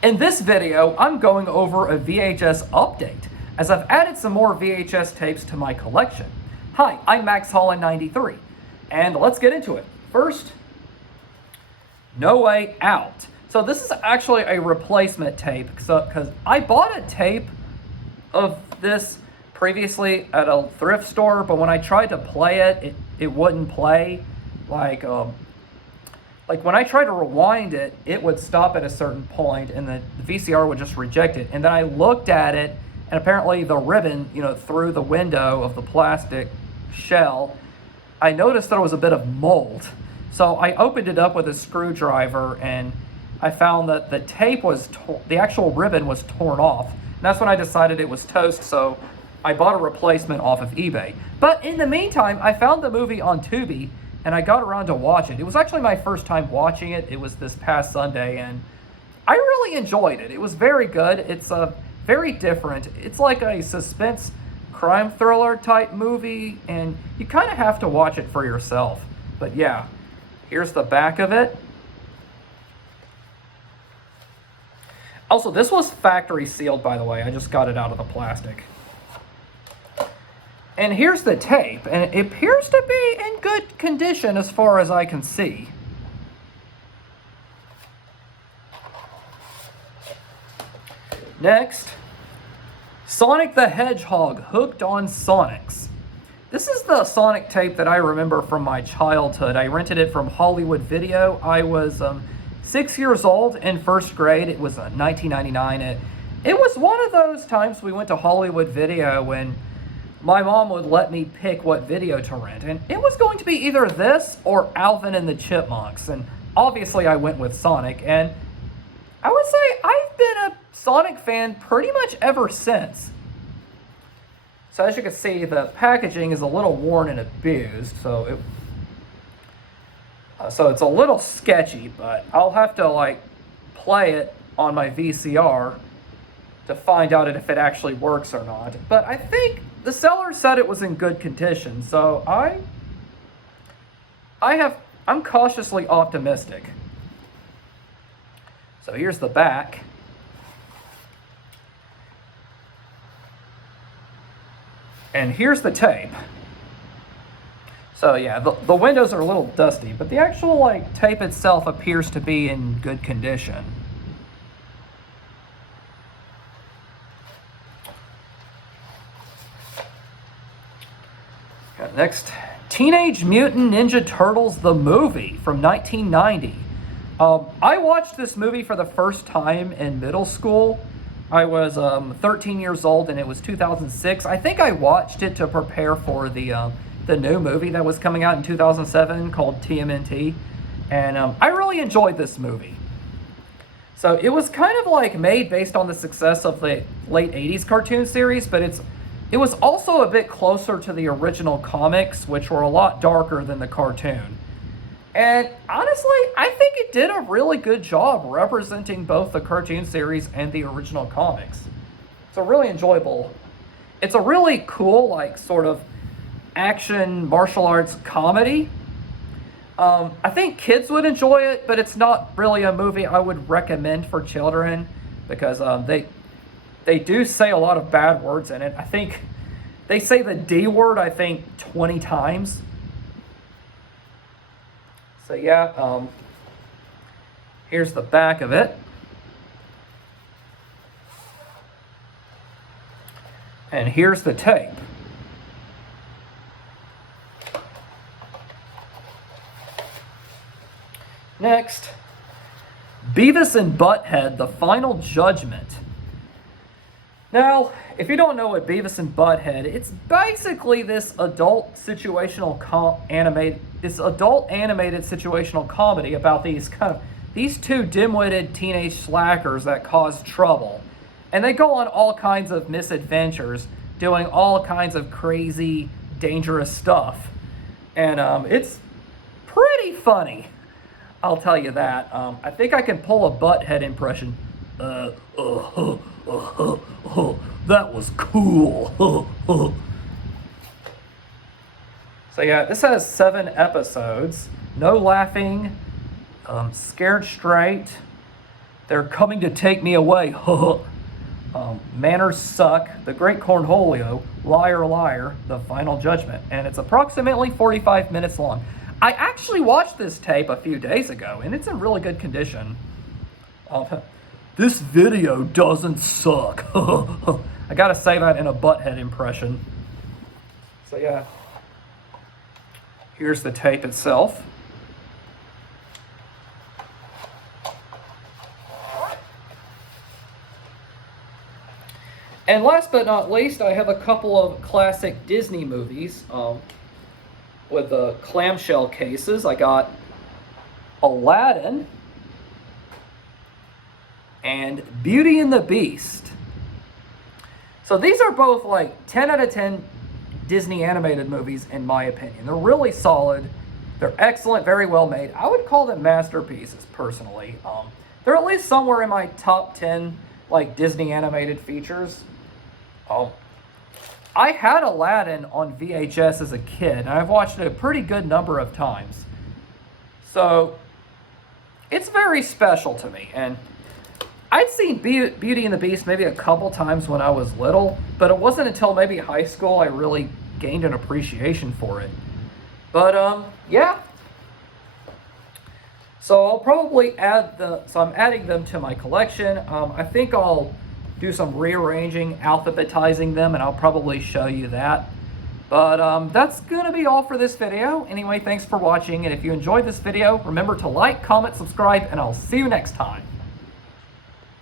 In this video, I'm going over a VHS update, as I've added some more VHS tapes to my collection. Hi, I'm Max Holland93, and let's get into it. First, No Way Out. So this is actually a replacement tape, because I bought a tape of this previously at a thrift store, but when I tried to play it, it wouldn't play. Like when I tried to rewind it, it would stop at a certain point and the VCR would just reject it. And then I looked at it, and apparently the ribbon, through the window of the plastic shell, I noticed there was a bit of mold. So I opened it up with a screwdriver and I found that the tape was, the actual ribbon was torn off. And that's when I decided it was toast, so I bought a replacement off of eBay. But in the meantime, I found the movie on Tubi, and I got around to watch it. It was actually my first time watching it. It was this past Sunday, and I really enjoyed it. It was very good. It's very different. It's like a suspense crime thriller type movie, and you kind of have to watch it for yourself. But yeah, here's the back of it. Also, this was factory sealed, by the way. I just got it out of the plastic. And here's the tape, and it appears to be in good condition as far as I can see. Next, Sonic the Hedgehog, Hooked on Sonics. This is the Sonic tape that I remember from my childhood. I rented it from Hollywood Video. I was 6 years old in first grade. It was 1999. It was one of those times we went to Hollywood Video when my mom would let me pick what video to rent, and it was going to be either this or Alvin and the Chipmunks, and obviously I went with Sonic, and I would say I've been a Sonic fan pretty much ever since. So as you can see, the packaging is a little worn and abused, so it's a little sketchy, but I'll have to play it on my VCR to find out if it actually works or not. But I think the seller said it was in good condition, so I'm cautiously optimistic. So here's the back. And here's the tape. So yeah, the windows are a little dusty, but the actual tape itself appears to be in good condition. Next, Teenage Mutant Ninja Turtles, the movie from 1990. I watched this movie for the first time in middle school. I was 13 years old, and it was 2006. I think I watched it to prepare for the new movie that was coming out in 2007 called TMNT, and I really enjoyed this movie. So it was kind of made based on the success of the late 80s cartoon series, but it was also a bit closer to the original comics, which were a lot darker than the cartoon. And honestly, I think it did a really good job representing both the cartoon series and the original comics. It's a really enjoyable, it's a really cool, sort of action martial arts comedy. I think kids would enjoy it, but it's not really a movie I would recommend for children because they do say a lot of bad words in it. I think they say the D word, 20 times. So yeah, here's the back of it. And here's the tape. Next, Beavis and Butthead, The Final Judgment. Now, if you don't know what Beavis and Butthead, it's basically this adult animated situational comedy about these two dim-witted teenage slackers that cause trouble. And they go on all kinds of misadventures, doing all kinds of crazy, dangerous stuff. And it's pretty funny, I'll tell you that. I think I can pull a Butthead impression. That was cool. So yeah, this has 7 episodes. No Laughing, Scared Straight, They're coming to take me away. Manners Suck, The Great Cornholio, Liar Liar, The Final Judgment. And it's approximately 45 minutes long. I actually watched this tape a few days ago, and it's in really good condition. This video doesn't suck. I gotta say that in a butthead impression. So yeah, here's the tape itself. And last but not least, I have a couple of classic Disney movies with the clamshell cases. I got Aladdin and Beauty and the Beast. So these are both like 10 out of 10 Disney animated movies in my opinion. They're really solid. They're excellent, very well made. I would call them masterpieces personally. They're at least somewhere in my top 10 like Disney animated features. I had Aladdin on VHS as a kid, and I've watched it a pretty good number of times. So it's very special to me, and I'd seen Beauty and the Beast maybe a couple times when I was little, but it wasn't until maybe high school I really gained an appreciation for it. But yeah. So I'll probably I'm adding them to my collection. I think I'll do some rearranging, alphabetizing them, and I'll probably show you that. But that's gonna be all for this video. Anyway, thanks for watching, and if you enjoyed this video, remember to like, comment, subscribe, and I'll see you next time.